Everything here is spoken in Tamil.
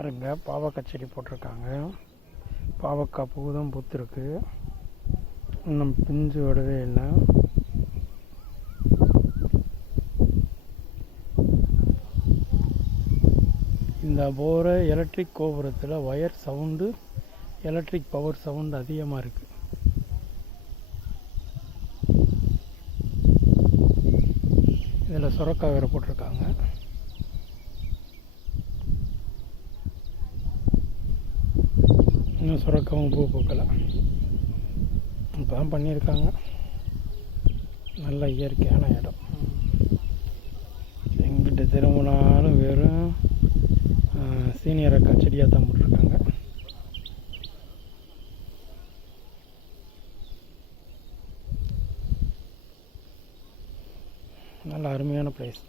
பாருங்கள் பாவக்காய் செடி போட்டிருக்காங்க. பாவக்காய் பூ தான் பூத்துருக்கு. இன்னும் பிஞ்சு விடவே இல்லை. இந்த போர எலக்ட்ரிக் கோபுரத்தில் wire sound electric power sound அதிகமாக இருக்குது இதில் சுரக்காய் வேறு போட்டிருக்காங்க. இன்னும் சுரக்காவும் பூ பூக்கலை இப்போ தான் பண்ணியிருக்காங்க. நல்ல இயற்கையான இடம். எங்கிட்ட திரும்பினாலும் வெறும் சீனியர் அக்கா செடியாக தான் போட்டிருக்காங்க. நல்ல அருமையான பிளேஸ்